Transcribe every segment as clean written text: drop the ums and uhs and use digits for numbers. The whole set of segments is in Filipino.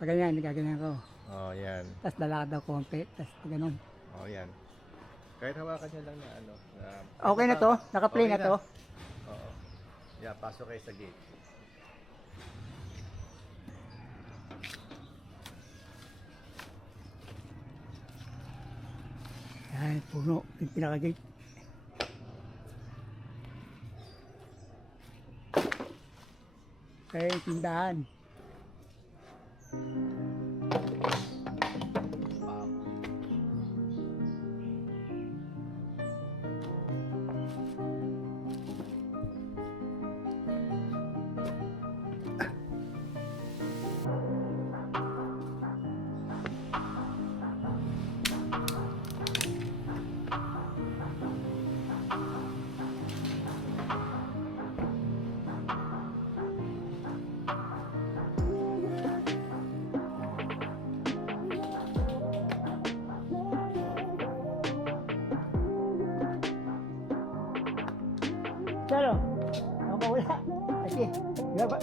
Pag ganyan, gaganyan ko. Oh, yan. Tapos lalakad daw konti, tapos ganun. Oh, yan. Kahit hawakan niya lang na ano. Okay na to? Naka-play okay na to? Oo. Yeah, pasok kayo sa gate. Yan, puno. Yung pinaka-gate. Kaya yung tindahan. Pero, ako wala. Kasi, di ba?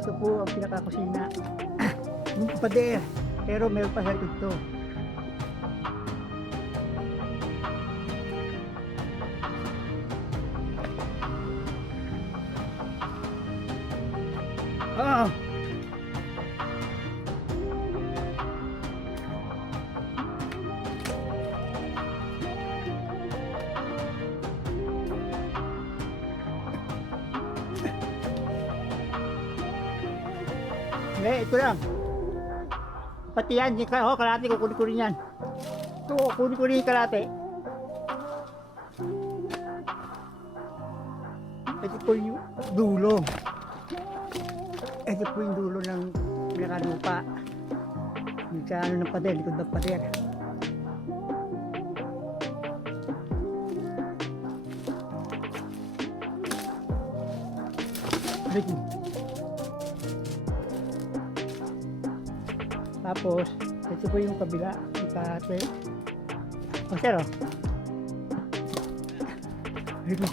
Ito po ang pinakakusina. Yung pader. Pero meron pa sa likod to. Ah! Hindi, ito lang. Pati yan, yung kalate, kukunin ko rin yan. Ito, kukunin ko rin yung kalate. Ito po yung dulo. Ito po yung dulo ng pinakalupa. Yung sa ano ng pader, likod ng pader. Ito. Tapos, ito po yung kabila, yung kalate. O, sir, o. Ito.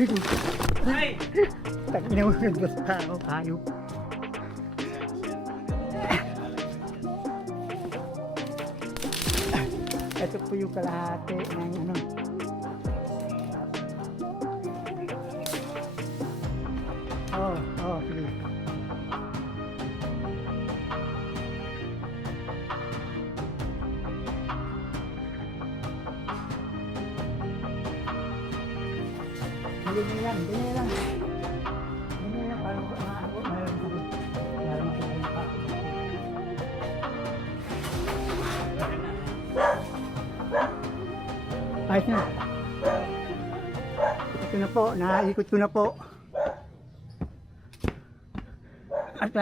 Ito. Ay! Tangina mo, nagbasta ako, hayop. Ito po yung kalahati ng ano. Sige. Ganyan lang. Ganyan lang, parang maano, mayroon sa akin. Para makita pa. Ayos na. Ito na po, naikot ko na po. At